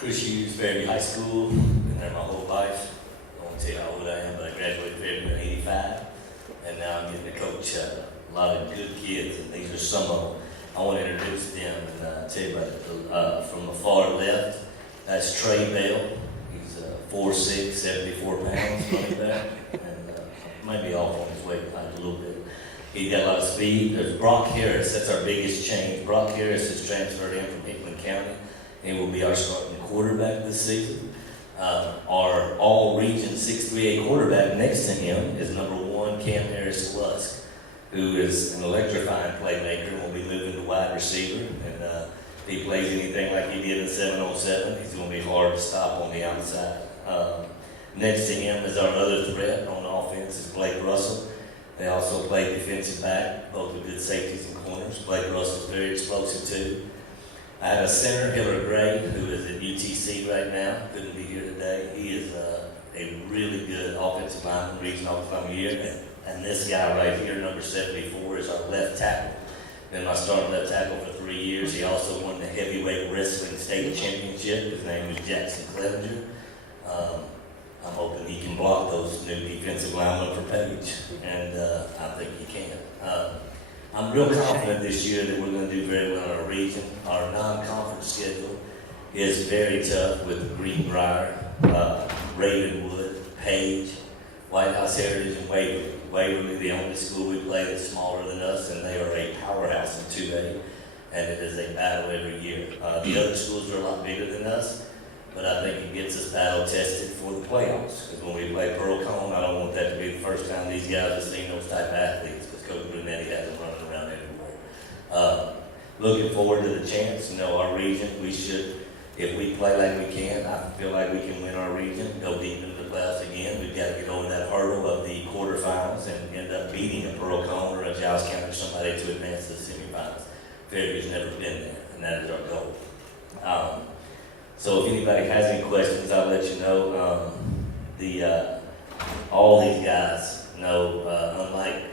Chris Hughes, Fairview High School, been there my whole life. I won't tell you how old I am, but I graduated Fairview in '85, and now I'm getting to coach a lot of good kids, and these are some of them. I want to introduce them and tell you about it. From the far left, that's Trey Bell. He's 4'6", 74 pounds, running back, and might be off on his weight a little bit. He's got a lot of speed. There's Brock Harris, that's our biggest change. Brock Harris has transferred in from Hickman County and will be our starting quarterback this season. Our all-region 6'3" quarterback next to him is number 1, Cam Harris-Lusk, who is an electrifying playmaker and will be moving to wide receiver. And if he plays anything like he did in 7-on-7, he's going to be hard to stop on the outside. Next to him is our other threat on offense is Blake Russell. They also play defensive back, both with good safeties and corners. Blake Russell's very explosive too. I have a center, Hiller Gray, who is at UTC right now. Couldn't be here today. He is a really good offensive lineman, regional offensive lineman year. And this guy right here, number 74, is our left tackle. Been my starting left tackle for 3 years. He also won the heavyweight wrestling state championship. His name is Jackson Clevenger. I'm hoping he can block those new defensive linemen for Page, and I think he can. I'm real confident this year that we're going to do very well in our region. Our non-conference schedule is very tough with Greenbrier, Ravenwood, Page, White House Heritage, and Waverly. Waverly, the only school we play that's smaller than us, and they are a powerhouse in 2A, and it is a battle every year. The other schools are a lot bigger than us, but I think it gets us battle tested for the playoffs. Because when we play Pearl Cone, I don't want that to be the first time these guys have seen those type of athletes, because Coach Brunetti has them running around everywhere. Looking forward to the chance. You know, our region, we should, if we play like we can, I feel like we can win our region, go deep into the playoffs again. We've got to get over that hurdle of the quarterfinals and end up beating a Pearl Cone or a Giles County or somebody to advance to the semifinals. Fairview's never been there, and that is our goal. So if anybody has any questions, I'll let you know. All these guys know, unlike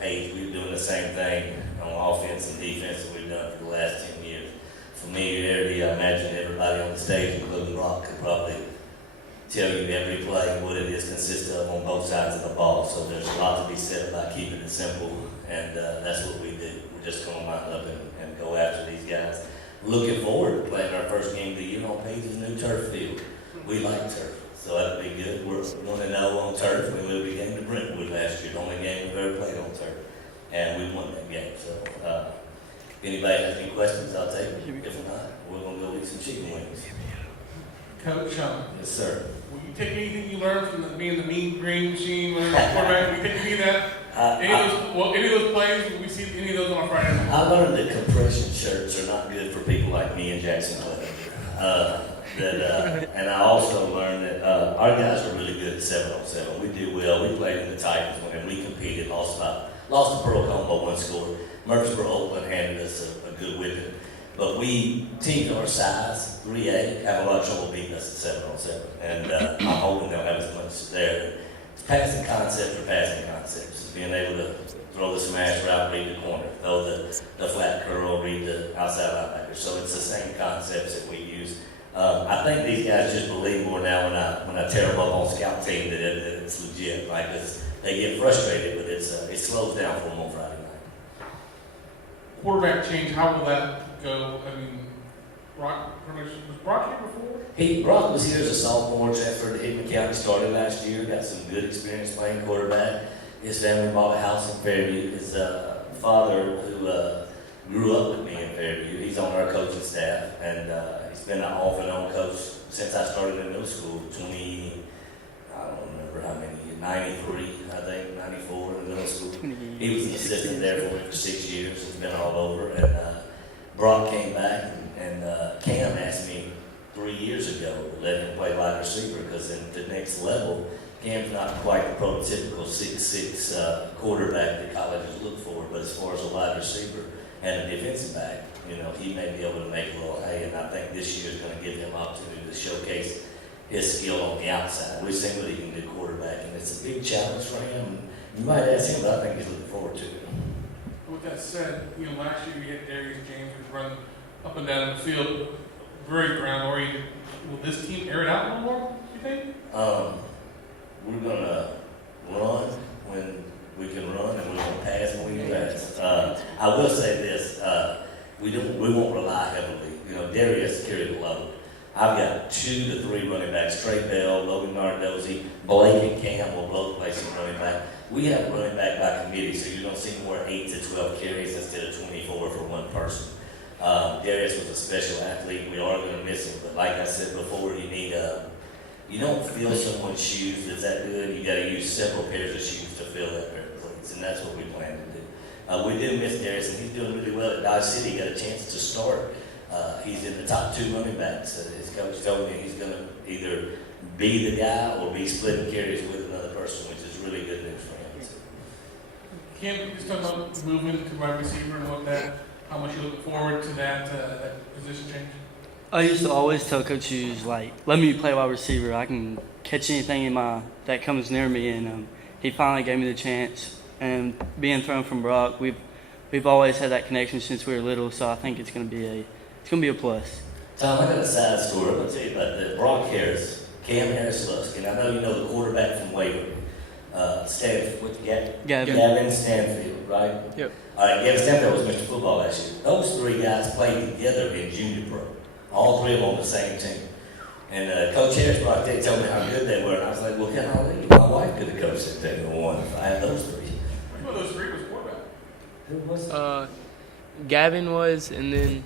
Page, we're doing the same thing on offense and defense that we've done for the last 10 years. Familiarity, I imagine everybody on the stage, including Rock, could probably tell you every play and what it is consists of on both sides of the ball. So there's a lot to be said about keeping it simple, and that's what we do. We're just going to line up and go after these guys. Looking forward to playing our first game of the year on Page's new turf field. We like turf, so that'll be good. We're 1-0 on turf. We moved a game to Brentwood last year, the only game we've ever played on turf, and we won that game. So if anybody has any questions, I'll take them. If not, we're going to go eat some chicken wings. Coach, Yes, sir. will you take anything you learned from being the Mean Green Machine, learning quarterback? Will you take any of that? Any of those plays? Will we see any of those on Friday night? I learned that compression shirts are not good for people like me and Jackson Clevenger. And I also learned that our guys are really good at 7-on-7. We do well. We played in the Titans when we competed, lost to Pearl Cone by 1 score. Murfreesboro Oakland handed us a good whipping. But teams our size, 3A, have a lot of trouble beating us at 7-on-7. And I'm hoping they'll have as much there. Passing concepts are passing concepts. Being able to throw the smash route, read the corner, throw the flat curl, read the outside linebacker. So it's the same concepts that we use. I think these guys just believe more now when I tear them up on scout team that it's legit. Like they get frustrated, but it slows down for them on Friday night. Quarterback change, how will that go? I mean, was Brock here before? Brock was here as a sophomore, transferred to Hickman County, started last year, got some good experience playing quarterback. His family bought a house in Fairview. His father, who grew up with me in Fairview, he's on our coaching staff, and he's been an off and on coach since I started in middle school, I don't remember how many, 93, I think, 94 in middle school. He was an assistant there for me for 6 years. He's been all over, and Brock came back, and Cam asked me 3 years ago to let him play wide receiver, because in the next level, Cam's not quite the prototypical 6'6" quarterback that colleges look for, but as far as a wide receiver and a defensive back, you know, he may be able to make a little hay, and I think this year is going to give him opportunity to showcase his skill on the outside. We've seen what he can do quarterback, and it's a big challenge for him. You might ask him, but I think he's looking forward to it. With that said, last year we had Darius James who run up and down the field. very ground oriented. Will this team air it out a little more, you think? We're gonna run when we can run, and we're gonna pass when we can pass. I will say this: we won't rely heavily. You know, Darius carried the load. I've got 2 to 3 running backs: Trey Bell, Logan Nardozzi, Blake, and Cam will both play some running back. We have running back by committee, so you're gonna see more 8 to 12 carries instead of 24 for one person. Darius was a special athlete. We are gonna miss him, but like I said before, you don't fill someone's shoes that's that good. You got to use several pairs of shoes to fill that pair of cleats, and that's what we plan to do. We do miss Darius, and he's doing really well at Dodge City. He got a chance to start. He's in the top 2 running backs. His coach told me he's going to either be the guy or be splitting carries with another person, which is really good news for him. Cam, you just talk about moving to wide receiver and how much you look forward to that position change? I used to always tell Coach Hughes, like, let me play wide receiver. I can catch anything that comes near me, and he finally gave me the chance. And being thrown from Brock, we've always had that connection since we were little, so I think it's gonna be a plus. Tom, I got a side story. I'm gonna tell you about that. Brock Harris, Cam Harris-Lusk, and I know you know the quarterback from Waverly, Gavin Stanfield, right? Yep. All right, Gavin Stanfield was Mr. Football last year. Those 3 guys played together in junior pro. All 3 of them on the same team. And Coach Harris brought there, told me how good they were, and I was like, well, golly, my wife could have coached that team and won if I had those 3. Who of those 3 was quarterback? Who was it? Gavin was, and then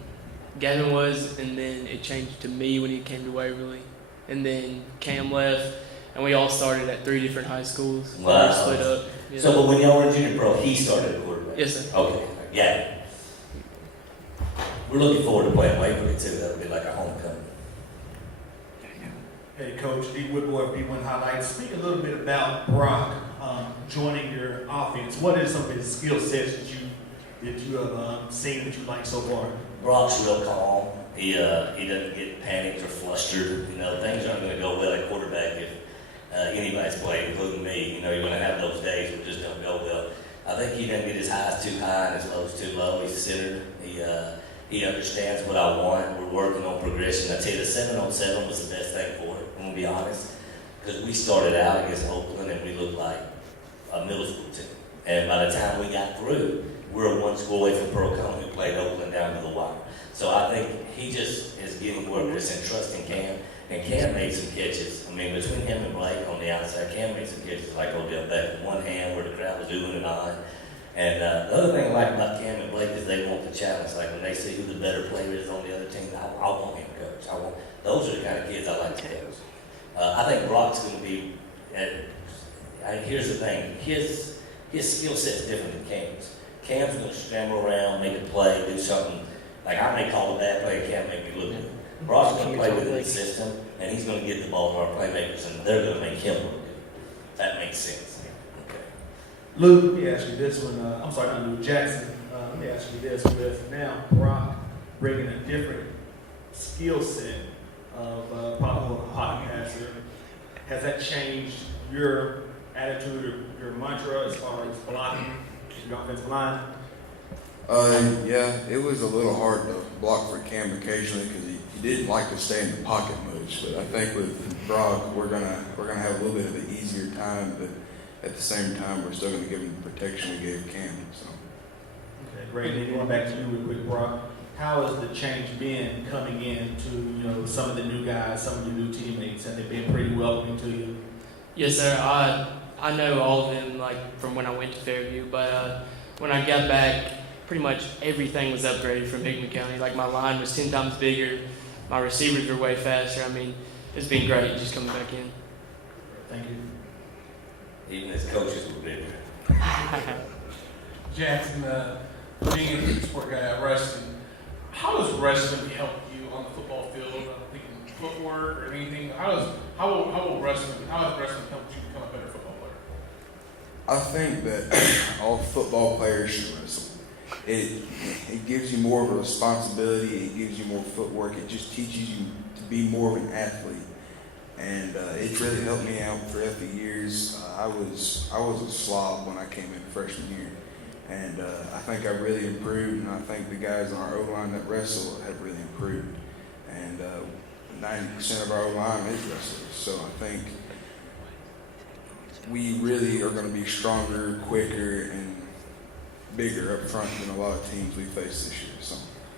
it changed to me when he came to Waverly, and then Cam left, and we all started at 3 different high schools. Wow. We split up. Yeah. So, but when y'all were in junior pro, he started at quarterback? Yes, sir. Okay, yeah. We're looking forward to playing Waverly too. That'll be like a homecoming. Hey, Coach, D. Woodward, B1 Highlights. Speak a little bit about Brock joining your offense. What are some of his skill sets that you have seen that you like so far? Brock's real calm. He doesn't get panicked or flustered. You know, things aren't going to go well at quarterback if anybody's playing, including me. You know, you're going to have those days that just don't go well. I think he doesn't get his highs too high and his lows too low. He's centered. He understands what I want. We're working on progression. I tell you, the 7-on-7 was the best thing for it, I'm going to be honest. Because we started out against Oakland and we looked like a middle school team. And by the time we got through, we were 1 school away from Pearl-Cohn, who played Oakland down to the wire. So I think he just is getting workers and trusting Cam. And Cam made some catches. I mean, between him and Blake on the outside, Cam made some catches like Odell Beckham. One hand where the crowd was doing it on. And the other thing I like about Cam and Blake is they want the challenge. Like when they see who the better player is on the other team, I want him to coach. Those are the kind of kids I like to coach. I think Brock's going to be. Here's the thing: his skill set's different than Cam's. Cam's going to scramble around, make a play, do something. Like I may call a bad play, Cam make me look good. Brock's going to play within the system, and he's going to get the ball to our playmakers, and they're going to make him look good. That makes sense. Luke, let me ask you this one. I'm sorry, not Luke Jackson. Let me ask you this. With now Brock bringing a different skill set of probably a pocket passer, has that changed your attitude or your mantra as far as blocking your offensive line? Yeah, it was a little hard to block for Cam occasionally because he didn't like to stay in the pocket much. But I think with Brock, we're gonna have a little bit of an easier time, but at the same time, we're still going to give him the protection we gave Cam. So. Okay, great. And going back to you real quick, Brock, how has the change been coming in to some of the new guys, some of the new teammates? Have they been pretty welcoming to you? Yes, sir. I know all of them from when I went to Fairview, but when I got back, pretty much everything was upgraded from Hickman County. Like my line was 10 times bigger, my receivers were way faster. I mean, it's been great just coming back in. Thank you. Even his coaches were bigger. Jackson, being a sport guy at Ruston, how does Ruston help you on the football field? Thinking footwork or anything? How has Ruston helped you become a better football player? I think that all football players should wrestle. It gives you more of a responsibility. It gives you more footwork. It just teaches you to be more of an athlete. And it's really helped me out throughout the years. I was a slob when I came in freshman year, and I think I really improved. And I think the guys on our O-line that wrestle have really improved. And 90% of our line is wrestlers. So I think we really are going to be stronger, quicker, and bigger up front than a lot of teams we face this year. So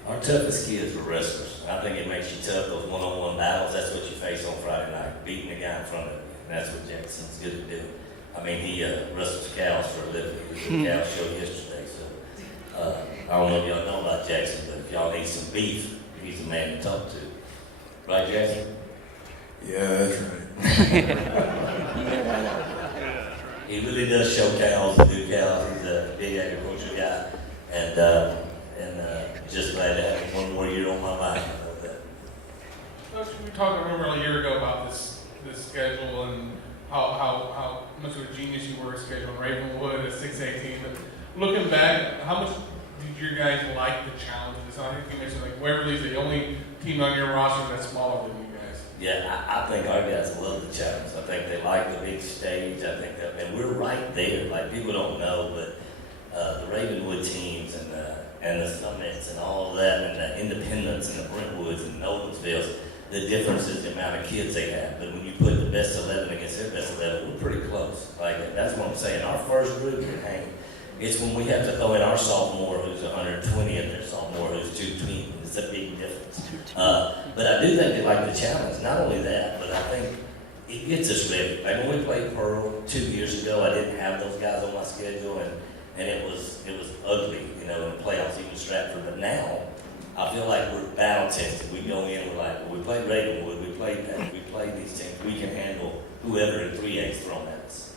Our toughest kids were wrestlers. I think it makes you tough, those one-on-one battles. That's what you face on Friday night, beating the guy in front of you. And that's what Jackson's good at doing. I mean, he wrestles cows for a living. He was at a cow show yesterday. So I don't know if y'all know about Jackson, but if y'all need some beef, he's the man to talk to. Right, Jackson? yeah, that's right. He really does show cows and do cows. He's a big agriculture guy. And just glad to have him one more year on my life. I know that. Coach, we talked, I remember a year ago about this schedule and how much of a genius you were scheduling Ravenwood at 618. But looking back, how much did you guys like the challenge of this? I think you mentioned like Waverly's the only team on your roster that's smaller than you guys. Yeah, I think our guys love the challenge. I think they like the big stage. I think that, and we're right there. Like people don't know, but the Ravenwood teams and the Summits and all of that, and the Independence and the Brentwoods and Nolensvilles, the difference is the amount of kids they have. But when you put the best 11 against their best 11, we're pretty close. Like that's what I'm saying. Our first group can hang. It's when we have to throw in our sophomore who's 120 and their sophomore who's 220. It's a big difference. But I do think they like the challenge. Not only that, but I think it gets us ready. Like when we played Pearl 2 years ago, I didn't have those guys on my schedule, and it was ugly, you know, in the playoffs, even Stratford. But now, I feel like we're battle tested. We go in, we're like, well, we played Ravenwood, we played that, we played these teams. We can handle whoever in 3A's thrown at us.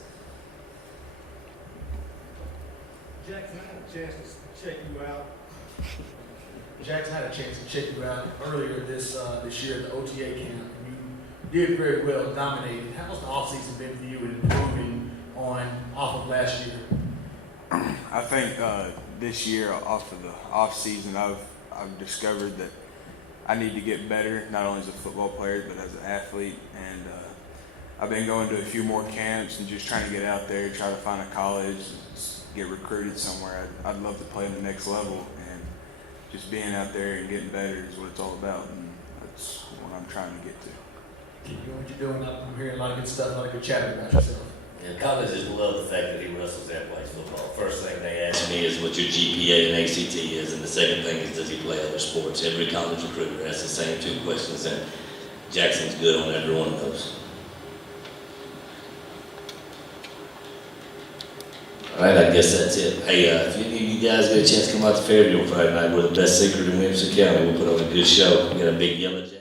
Jackson, I had a chance to check you out. Jackson had a chance to check you out earlier this year at the OTA camp. You did very well, dominated. How's the offseason been for you in improving off of last year? I think this year, off of the off season, I've discovered that I need to get better, not only as a football player but as an athlete. And I've been going to a few more camps and just trying to get out there, try to find a college, get recruited somewhere. I'd love to play in the next level, and just being out there and getting better is what it's all about, and that's what I'm trying to get to. Keep doing what you're doing. I'm hearing a lot of good stuff, a lot of good chatter about yourself. Yeah, colleges love the fact that he wrestles and plays football. First thing they ask me is what your GPA and ACT is, and the second thing is does he play other sports? Every college recruiter asks the same two questions, and Jackson's good on every one of those. All right, I guess that's it. Hey, if any of you guys get a chance to come out to Fairview on Friday night, we're the best secret in Williamson County. We'll put on a good show. We got a big Yellowjacket.